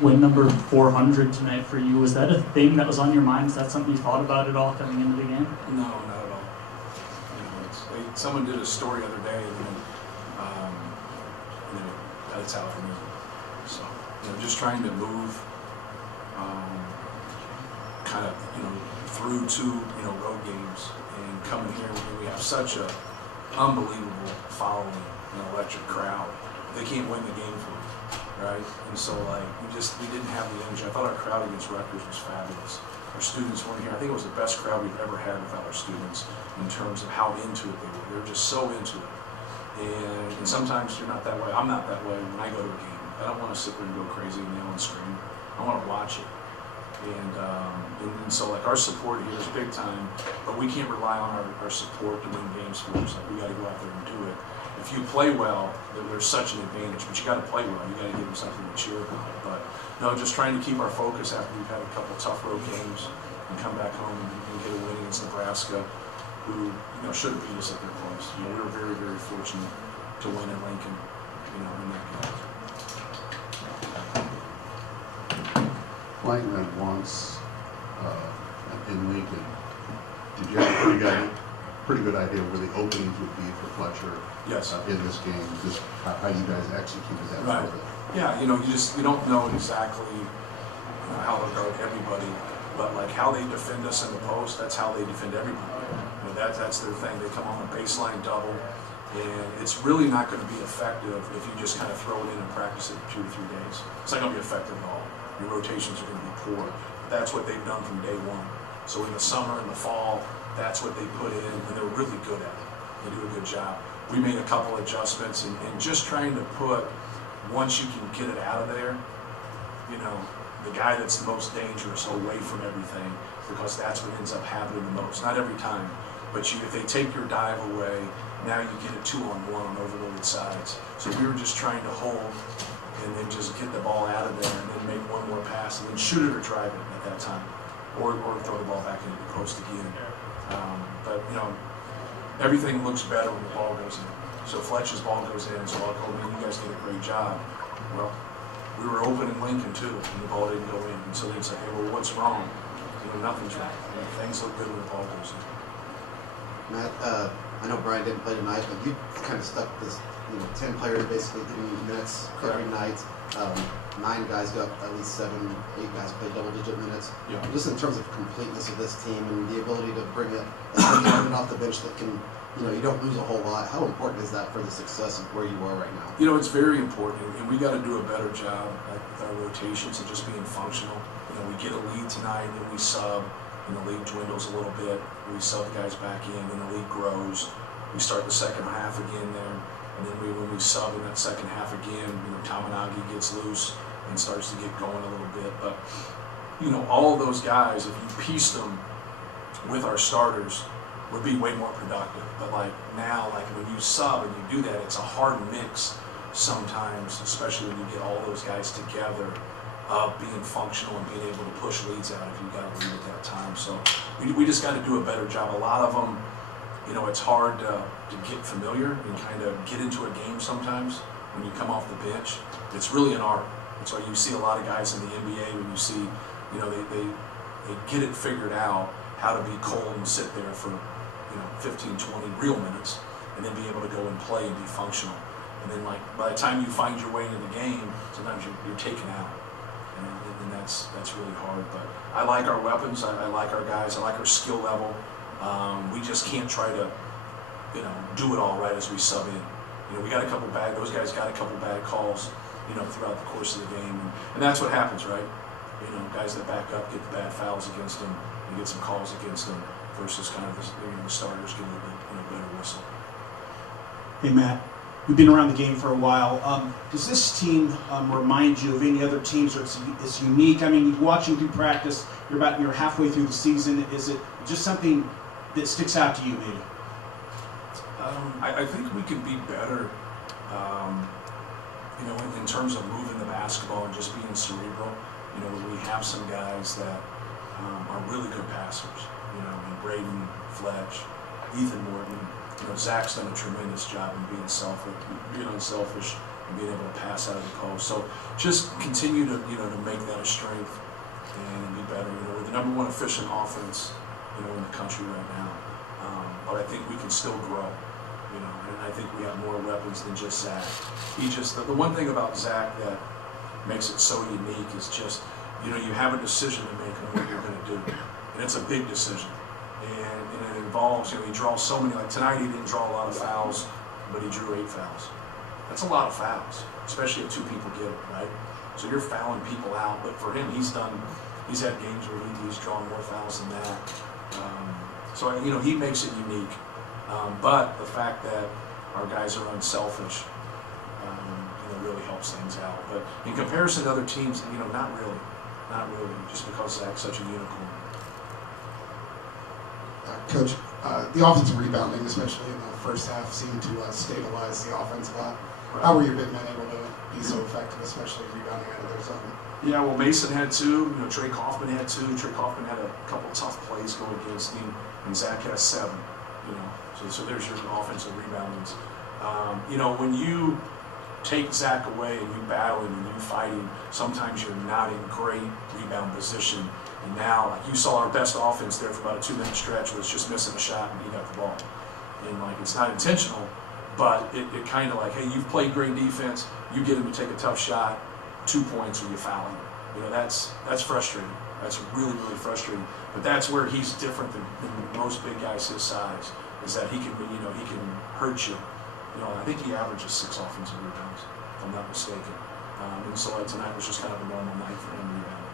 Win number 400 tonight for you. Was that a thing that was on your mind? Is that something you thought about at all coming into the game? No, not at all. Someone did a story the other day, and it's out for me. So, just trying to move, kind of, through two, road games and coming here when we have such a unbelievable following, electric crowd. They can't win the game for you, right? And so, we didn't have the energy. I thought our crowd against Rutgers was fabulous. Our students weren't here. I think it was the best crowd we've ever had without our students in terms of how into it they were. They were just so into it. And sometimes you're not that way. I'm not that way when I go to a game. I don't want to sit there and go crazy and yell and scream. I want to watch it. And so our support here is big time, but we can't rely on our support to win games for us. We got to go out there and do it. If you play well, there's such an advantage, but you got to play well. You got to give them something to cheer about. But no, just trying to keep our focus after we've had a couple tough road games and come back home and get a win against Nebraska, who should have beat us at their place. We were very, very fortunate to win in Lincoln, in that game. Playing them once in Lincoln, did you have a pretty good idea where the openings would be for Fletcher? Yes. In this game, just how you guys executed that. Right. Yeah, you don't know exactly how they'll guard everybody, but how they defend us in the post, that's how they defend everybody. That's their thing. They come on a baseline double, and it's really not going to be effective if you just kind of throw it in and practice it 2 or 3 days. It's not going to be effective at all. Your rotations are going to be poor. That's what they've done from day one. So in the summer and the fall, that's what they put in, and they're really good at it. They do a good job. We made a couple adjustments, and just trying to put, once you can get it out of there, the guy that's the most dangerous away from everything, because that's what ends up happening the most. Not every time, but if they take your dive away, now you get a 2-on-1 on overloaded sides. So we were just trying to hold and then just get the ball out of there and then make one more pass and then shoot it or drive it at that time, or throw the ball back into the post again. But everything looks better when the ball goes in. So Fletcher's ball goes in, so I'll go, man, you guys did a great job. Well, we were open in Lincoln too, and the ball didn't go in. And so they'd say, hey, well, what's wrong? Nothing's wrong. Things look good when the ball goes in. Matt, I know Brian didn't play tonight, but you kind of stuck this, 10 players basically getting minutes every night. 9 guys got at least 7, 8 guys played double-digit minutes. Yeah. Just in terms of completeness of this team and the ability to bring it off the bench that can, you don't lose a whole lot. How important is that for the success of where you are right now? It's very important, and we got to do a better job with our rotations and just being functional. We get a lead tonight, and we sub, and the lead dwindles a little bit. We sub guys back in, and the lead grows. We start the second half again there, and then when we sub in that second half again, Tamanagi gets loose and starts to get going a little bit. But all of those guys, if you piece them with our starters, would be way more productive. But now, when you sub and you do that, it's a hard mix sometimes, especially when you get all those guys together, of being functional and being able to push leads out if you've got a lead at that time. So we just got to do a better job. A lot of them, it's hard to get familiar and kind of get into a game sometimes when you come off the bench. It's really an art. That's why you see a lot of guys in the NBA when you see, they get it figured out how to be cold and sit there for 15, 20 real minutes, and then be able to go and play and be functional. And then by the time you find your way into the game, sometimes you're taken out. And that's really hard. But I like our weapons, I like our guys, I like our skill level. We just can't try to, do it all right as we sub in. We got those guys got a couple bad calls, throughout the course of the game. And that's what happens, right? Guys that back up get the bad fouls against them and get some calls against them versus kind of the starters getting a better whistle. Hey, Matt. You've been around the game for a while. Does this team remind you of any other teams, or is unique? I mean, watching through practice, you're halfway through the season. Is it just something that sticks out to you, maybe? I think we could be better, in terms of moving the basketball and just being cerebral. We have some guys that are really good passers. And Braden, Fletch, Ethan Morton. Zach's done a tremendous job in being unselfish and being able to pass out of the post. So just continue to to make that a strength and be better. We're the #1 efficient offense in the country right now, but I think we can still grow. And I think we have more weapons than just Zach. The one thing about Zach that makes it so unique is just you have a decision to make on what you're going to do, and it's a big decision. And it involves, he draws so many, like tonight he didn't draw a lot of fouls, but he drew 8 fouls. That's a lot of fouls, especially if 2 people get it, right? So you're fouling people out, but for him, he's had games where he's drawn more fouls than that. So he makes it unique. But the fact that our guys are unselfish, really helps things out. But in comparison to other teams, not really, just because Zach's such a unicorn. Coach, the offensive rebounding, especially in the first half, seemed to stabilize the offense a lot. Right. How were your big men able to be so effective, especially rebounding out of their zone? Yeah, well, Mason had 2. Trey Kaufman had 2. Trey Kaufman had a couple tough plays go against him, and Zach has 7. So there's your offensive reboundings. When you take Zach away and you battle him and you fight him, sometimes you're not in great rebound position. And now, like you saw our best offense there for about a 2-minute stretch was just missing a shot and he got the ball. And it's not intentional, but it kind of like, hey, you've played great defense, you get him to take a tough shot, 2 points when you foul him. That's frustrating. That's really, really frustrating. But that's where he's different than most big guys his size, is that he can hurt you. I think he averages 6 offensive rebounds, if I'm not mistaken. And so tonight was just kind of a normal night for him rebounding.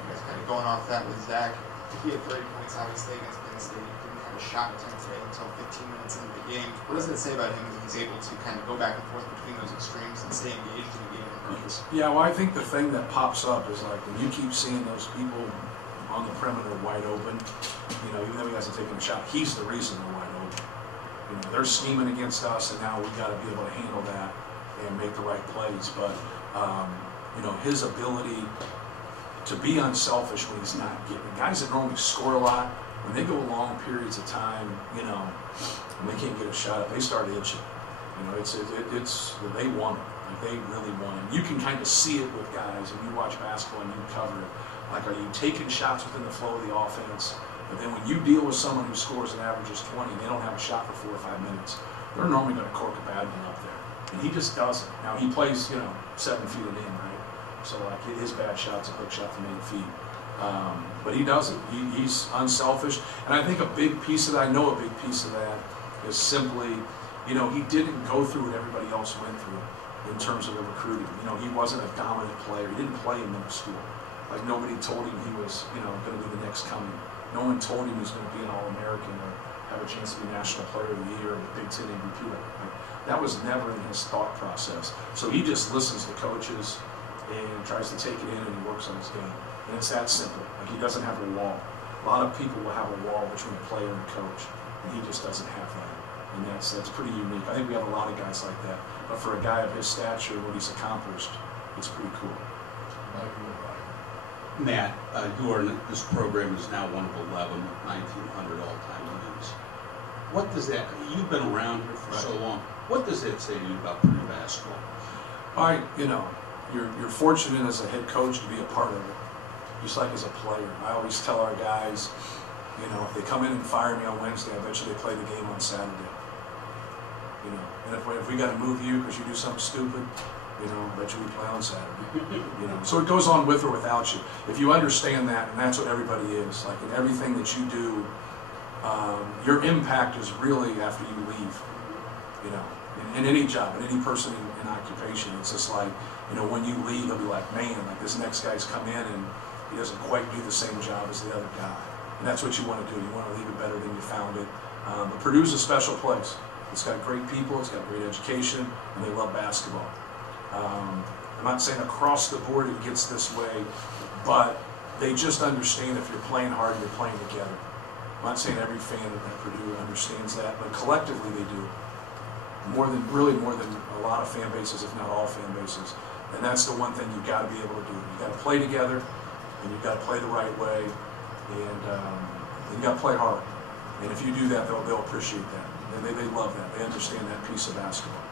You guys kind of going off that with Zach. He had 30 points obviously against Penn State. He didn't have a shot attempt today until 15 minutes into the game. What does that say about him that he's able to kind of go back and forth between those extrees and stay engaged in the game on purpose? Yeah, well, I think the thing that pops up is like when you keep seeing those people on the perimeter wide open, even though he hasn't taken a shot, he's the reason they're wide open. They're scheming against us, and now we've got to be able to handle that and make the right plays. But his ability to be unselfish when he's not getting guys that normally score a lot, when they go long periods of time, and they can't get a shot up, they start itching. It's they want it. Like they really want it. You can kind of see it with guys, and you watch basketball and you cover it. Like, are you taking shots within the flow of the offense? But then when you deal with someone who scores and averages 20, and they don't have a shot for 4 or 5 minutes, they're normally going to cork a bad one up there. And he just doesn't. Now, he plays, 7 feet and in, right? So, like, his bad shot's a hook shot from 8 feet. But he doesn't. He's unselfish. And I think a big piece of that, is simply, he didn't go through what everybody else went through in terms of the recruiting. He wasn't a dominant player. He didn't play in middle school. Like, nobody told him he was, going to be the next coming. No one told him he was going to be an All-American or have a chance to be National Player of the Year or a Big Ten MVP. That was never in his thought process. So he just listens to coaches and tries to take it in, and he works on his game. And it's that simple. Like, he doesn't have a wall. A lot of people will have a wall between a player and a coach, and he just doesn't have that. And that's pretty unique. I think we have a lot of guys like that. But for a guy of his stature, what he's accomplished, it's pretty cool. Matt, this program is now one of 11 with 1,900 all-time wins. What does that, you've been around here for so long, what does that say to you about Purdue basketball? You're fortunate as a head coach to be a part of it, just like as a player. I always tell our guys, if they come in and fire me on Wednesday, I bet you they play the game on Saturday. And if we got to move you because you do something stupid, I bet you we play on Saturday. So it goes on with or without you. If you understand that, and that's what everybody is, like in everything that you do, your impact is really after you leave. In any job, in any person in occupation, it's just like, when you leave, they'll be like, man, like this next guy's come in and he doesn't quite do the same job as the other guy. And that's what you want to do. You want to leave it better than you found it. But Purdue's a special place. It's got great people, it's got great education, and they love basketball. I'm not saying across the board it gets this way, but they just understand if you're playing hard and you're playing together. I'm not saying every fan at Purdue understands that, but collectively they do. More than a lot of fan bases, if not all fan bases. And that's the one thing you've got to be able to do. You've got to play together, and you've got to play the right way, and you've got to play hard. And if you do that, they'll appreciate that. And they love that. They understand that piece of basketball.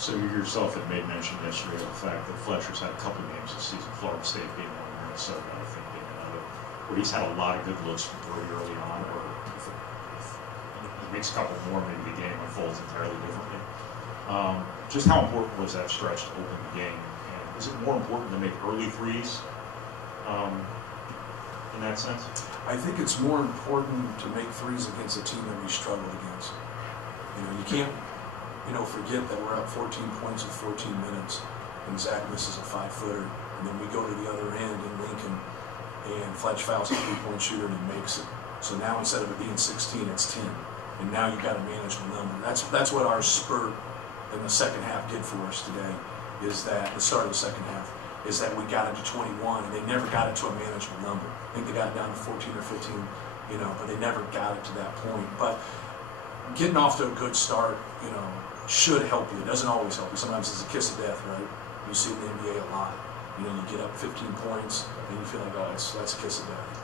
So you yourself had made mention yesterday of the fact that Fletcher's had a couple games this season, Florida State being one, Minnesota, I think, being another, where he's had a lot of good looks from very early on, or if he makes a couple more, maybe the game unfolds entirely differently. Just how important was that stretch to open the game? And is it more important to make early threes in that sense? I think it's more important to make threes against a team that we struggled against. You know, you can't, forget that we're up 14 points in 14 minutes, and Zach misses a 5-footer, and then we go to the other end in Lincoln, and Fletch fouls a 3-point shooter and he makes it. So now instead of it being 16, it's 10, and now you've got to manage the number. That's what our spurt in the second half did for us today. Is that the start of the second half? Is that we got it to 21, and they never got it to a manageable number. I think they got it down to 14 or 15, but they never got it to that point. But getting off to a good start, should help you. It doesn't always help you. Sometimes it's a kiss of death, right? You see it in the NBA a lot. You get up 15 points, and you feel like, oh, that's a kiss of death.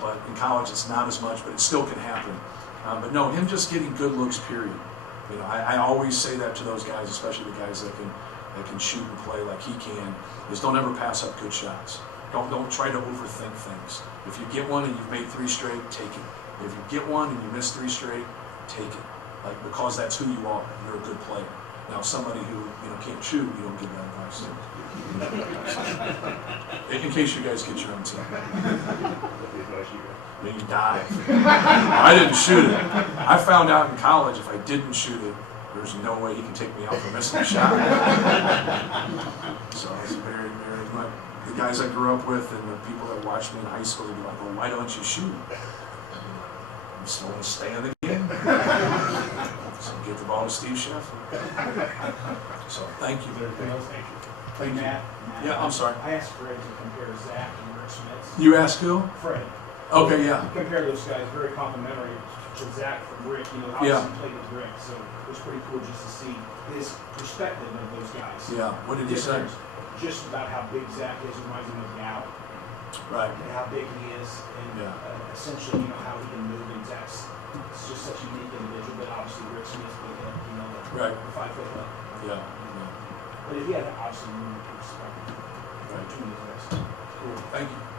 But in college, it's not as much, but it still can happen. But no, him just getting good looks, period. I always say that to those guys, especially the guys that can shoot and play like he can, is don't ever pass up good shots. Don't try to overthink things. If you get one and you've made 3 straight, take it. If you get one and you miss 3 straight, take it. Because that's who you are. You're a good player. Now, somebody who can't shoot, you don't give that advice. In case you guys get your own team. Then you die. I didn't shoot it. I found out in college if I didn't shoot it, there's no way he can take me out for missing a shot. So I was very, very much. The guys I grew up with and the people that watched me in high school, they'd be like, well, why don't you shoot? I'm still going to stay in the game. So get the ball to Steve Sheff. So thank you. Thank you. Matt, Yeah, I'm sorry. I asked Fred to compare Zach and Rick Smith. You asked who? Fred. Okay, yeah. Compare those guys, very complimentary to Zach from Rick. Obviously played with Rick, so it was pretty cool just to see his perspective of those guys. Yeah. What did he say? Just about how big Zach is, reminds him of Gal. Right. And how big he is, and essentially, how he can move. And Zach's just such a unique individual, but obviously Rick Smith's big, Right. the 5 foot level. Yeah. But if he had obviously room to respect Right. between the guys. Cool. Thank you.